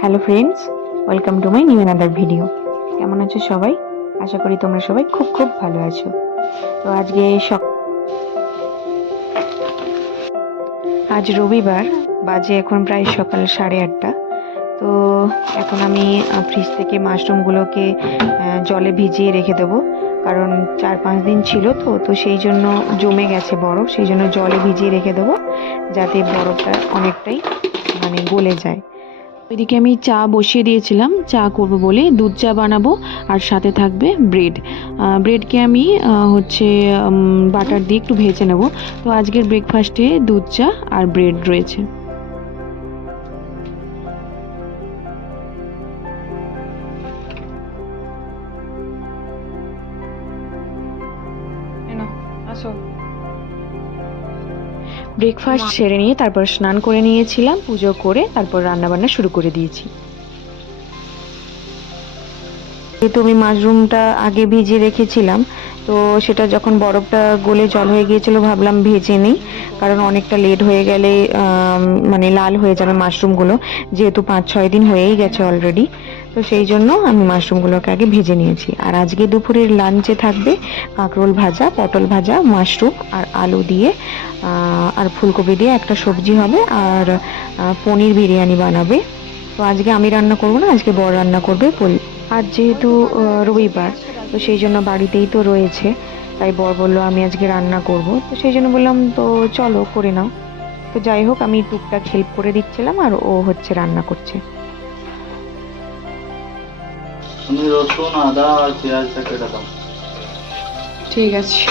Hello friends, welcome to my new another video. কেমন আছো সবাই? আশা করি তোমরা সবাই খুব খুব ভালো আছো। তো আজ রবিবার, বাজে এখন প্রায় সকাল 8:30। তো এখন আমি ফ্রিজ থেকে মাশরুমগুলোকে জলে ভিজিয়ে রেখে দেবো, কারণ 4-5 দিন ছিল তো সেই জন্য জমে গেছে বরফ, সেই জন্য জলে ভিজিয়ে রেখে দেবো যাতে বরফটা অনেকটাই গলে যায়। এদিকে আমি চা বসিয়ে দিয়েছিলাম, চা করব বলে দুধ চা বানাবো, আর সাথে থাকবে ব্রেড। ব্রেডকে আমি বাটার দিয়ে একটু ভেজে নেব। তো আজকের ব্রেকফাস্টে দুধ চা আর ব্রেড রয়েছে। ব্রেকফাস্ট সেরে নিয়ে তারপর স্নান করে নিয়েছিলাম, পুজো করে তারপর রান্নাবান্না শুরু করে দিয়েছি। যেহেতু আমি মাশরুমটা আগে ভিজিয়ে রেখেছিলাম, তো সেটা যখন বরফটা গলে জল হয়ে গিয়েছিল ভাবলাম ভেজে নিই, কারণ অনেকটা লেট হয়ে গেলে লাল হয়ে যাবে মাশরুমগুলো, যেহেতু 5-6 দিন হয়েই গেছে অলরেডি। তো সেই জন্য আমি মাশরুমগুলোকে আগে ভেজে নিয়েছি। আর আজকে দুপুরের লাঞ্চে থাকবে কাঁকরোল ভাজা, পটল ভাজা, মাশরুম আর আলু দিয়ে, আর ফুলকপি দিয়ে একটা সবজি হবে, আর পনির বিরিয়ানি বানাবে। তো আজকে আমি রান্না করবো না, আজকে বর রান্না করবে। আজ যেহেতু রবিবার, তো সেই জন্য বাড়িতেই তো রয়েছে, তাই বর বলল আমি আজকে রান্না করব। তো সেই জন্য বললাম তো চলো করে নাও। তো যাই হোক, আমি টুকটাক হেল্প করে দিচ্ছিলাম আর ও রান্না করছে। তুমি রসুন, আদা আর পেঁয়াজটা কেটে দাও। ঠিক আছে।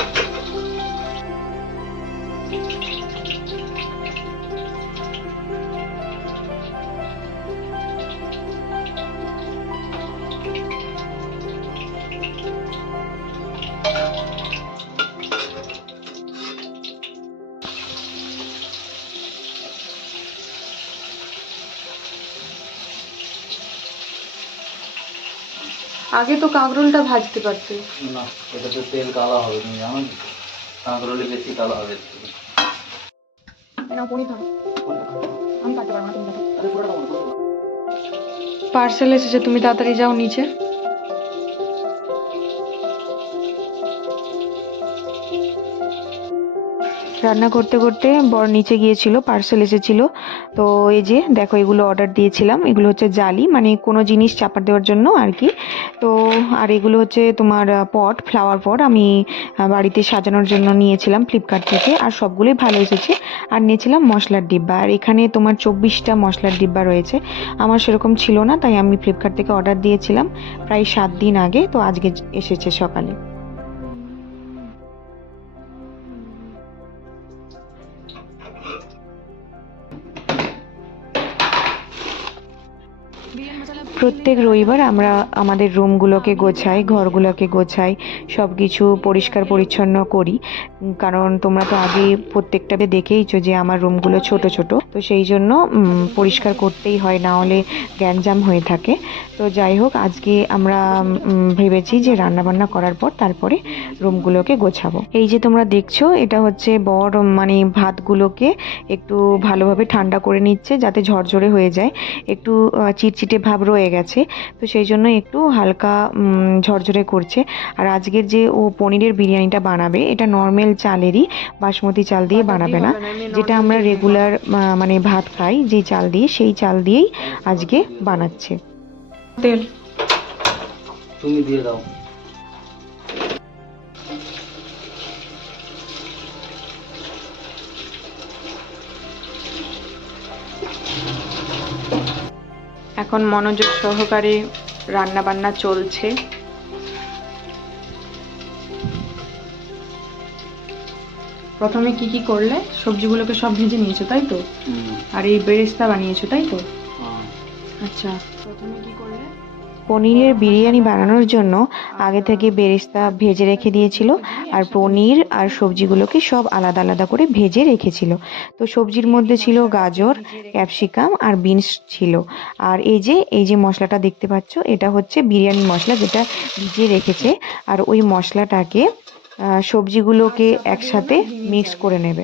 আগে তো কাঁকরোলটা ভাজতে পারতে। না, এটাতে তেল কালা হবে, তুমি জানো কি? কাঁকরোলে বেশি কালা হবে। পার্সেল এসেছে, তুমি তাড়াতাড়ি যাও নিচে। রান্না করতে করতে বর নিচে গিয়েছিল, পার্সেল এসেছিল। তো এই যে দেখো, এগুলো অর্ডার দিয়েছিলাম, এগুলো হচ্ছে জালি, কোনো জিনিস চাপা দেওয়ার জন্য আর কি। তো আর এগুলো হচ্ছে তোমার পট, ফ্লাওয়ার পট, আমি বাড়িতে সাজানোর জন্য নিয়েছিলাম ফ্লিপকার্ট থেকে, আর সবগুলোই ভালো এসেছে। আর নিয়েছিলাম মশলার ডিব্বা, আর এখানে তোমার 24টা মশলার ডিব্বা রয়েছে। আমার সেরকম ছিল না, তাই আমি ফ্লিপকার্ট থেকে অর্ডার দিয়েছিলাম প্রায় 7 দিন আগে, তো আজকে এসেছে সকালে। প্রত্যেক রবিবার আমরা আমাদের রুমগুলোকে গোছাই, ঘরগুলোকে গোছাই, সব কিছু পরিষ্কার পরিচ্ছন্ন করি, কারণ তোমরা তো আগে প্রত্যেকটাতে দেখেইছো যে আমার রুমগুলো ছোট ছোট, তো সেই জন্য পরিষ্কার করতেই হয়, না হলে গ্যাঞ্জাম হয়ে থাকে। তো যাই হোক, আজকে আমরা ভেবেছি যে রান্না বান্না করার পর তারপরে রুমগুলোকে গোছাবো। এই যে তোমরা দেখছো, এটা হচ্ছে বর ভাতগুলোকে একটু ভালোভাবে ঠান্ডা করে নিচ্ছে যাতে ঝরঝরে হয়ে যায়। একটু চিটচিটে ভাব রয়ে গেছে, তো সেই জন্য একটু হালকা ঝরঝরে করছে। আর আজকের যে ও পনিরের বিরিয়ানিটা বানাবে, এটা নর্মাল চালেরই, বাসমতি চাল দিয়ে বানাবে না, যেটা আমরা রেগুলার ভাত খাই যে চাল দিয়ে, সেই চাল দিয়েই আজকে বানাচ্ছে। তেল তুমি দিয়ে দাও। এখন মনোযোগ সহকারে রান্না বান্না চলছে। প্রথমে কি কি করলে? সবজিগুলোকে সব ভেজে নিয়েছো তাই তো, আর এই বেরেস্তা বানিয়েছো তাই তো? আচ্ছা, প্রথমে কি করলে? পনিরের বিরিয়ানি বানানোর জন্য আগে থেকে বেরেস্তা ভেজে রেখে দিয়েছিল, আর পনির আর সবজিগুলোকে সব আলাদা আলাদা করে ভেজে রেখেছিল। তো সবজির মধ্যে ছিল গাজর, ক্যাপসিকাম আর বিনস ছিল। আর এই যে মশলাটা দেখতে পাচ্ছ, এটা হচ্ছে বিরিয়ানি মশলা, যেটা ভিজিয়ে রেখেছে। আর ওই মশলাটাকে সবজিগুলোকে একসাথে মিক্স করে নেবে,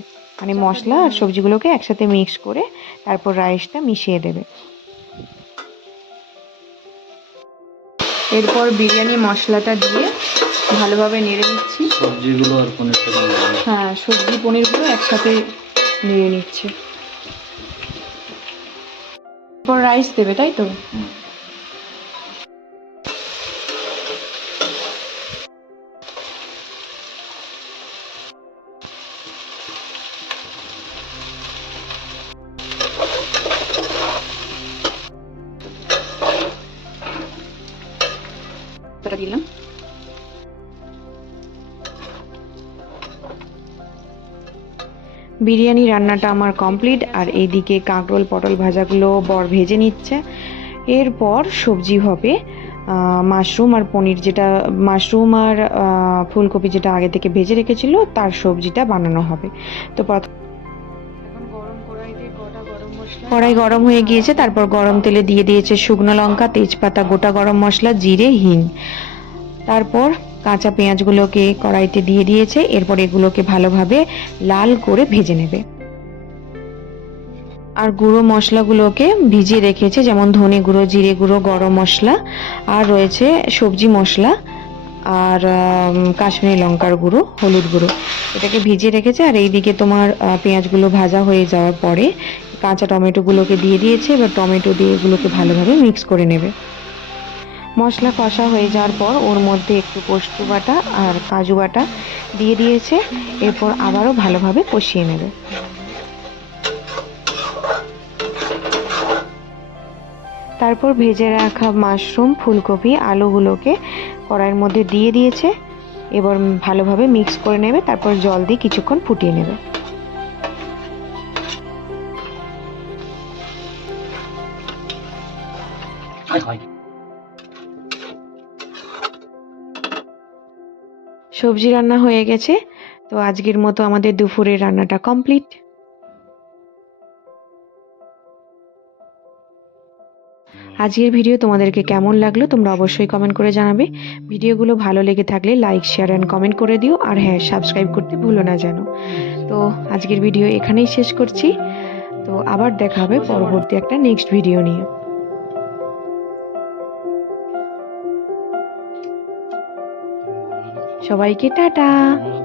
মশলা আর সবজিগুলোকে একসাথে মিক্স করে তারপর রাইসটা মিশিয়ে দেবে। এরপর বিরিয়ানি মশলাটা দিয়ে ভালোভাবে নেড়ে নিচ্ছি। সবজিগুলো আর পনিরটা দিয়ে দিলাম। হ্যাঁ, সবজি পনিরগুলো একসাথে নেড়ে নিচ্ছে। এরপর রাইস দেবে, তাই তো? হুম। এটা দিলাম। বিরিয়ানি রান্নাটা আমার কমপ্লিট, আর এইদিকে কাঁকরোল পটল ভাজাগুলো বর ভেজে নিচ্ছে। এরপর সবজি হবে মাশরুম আর পনির, যেটা মাশরুম আর ফুলকপি যেটা আগে থেকে ভেজে রেখেছিল তার সবজিটা বানানো হবে। তো কড়াই গরম হয়ে গিয়েছে, তারপর গরম তেলে দিয়ে দিয়েছে শুকনো লঙ্কা, তেজপাতা, গোটা গরম মশলা, জিরে, হিং। তারপর কাঁচা পেঁয়াজগুলোকে কড়াইতে দিয়ে দিয়েছে। এরপর এগুলোকে ভালোভাবে লাল করে ভেজে নেবে। আর গুঁড়ো মশলাগুলোকে ভিজিয়ে রেখেছে, যেমন ধনে গুঁড়ো, জিরে গুঁড়ো, গরম মশলা, আর রয়েছে সবজি মশলা, আর কাশ্মীরি লঙ্কার গুঁড়ো, হলুদ গুঁড়ো। এটাকে ভিজিয়ে রেখেছে। আর এইদিকে তোমার পেঁয়াজগুলো ভাজা হয়ে যাওয়ার পরে কাঁচা টমেটোগুলোকে দিয়ে দিয়েছে। এবার টমেটো দিয়ে এগুলোকে ভালোভাবে মিক্স করে নেবে। মশলা কষা হয়ে যাওয়ার পর ওর মধ্যে একটু পোস্ত বাটা আর কাজু বাটা দিয়ে দিয়েছে। এরপর আবারও ভালোভাবে কষিয়ে নেবে। তারপর ভেজে রাখা মাশরুম, ফুলকপি, আলুগুলোকে কড়াইয়ের মধ্যে দিয়ে দিয়েছে। এবার ভালোভাবে মিক্স করে নেবে। তারপর জল দিয়ে কিছুক্ষণ ফুটিয়ে নেবে। সবজি রান্না হয়ে গেছে। তো আজকের মতো আমাদের দুপুরের রান্নাটা কমপ্লিট। আজকের ভিডিও তোমাদেরকে কেমন লাগলো তোমরা অবশ্যই কমেন্ট করে জানাবে। ভিডিওগুলো ভালো লেগে থাকলে লাইক, শেয়ার অ্যান্ড কমেন্ট করে দিও। আর হ্যাঁ, সাবস্ক্রাইব করতে ভুলো না যেন। তো আজকের ভিডিও এখানেই শেষ করছি। তো আবার দেখা হবে পরবর্তী একটা নেক্সট ভিডিও নিয়ে। সবাইকে টাটা।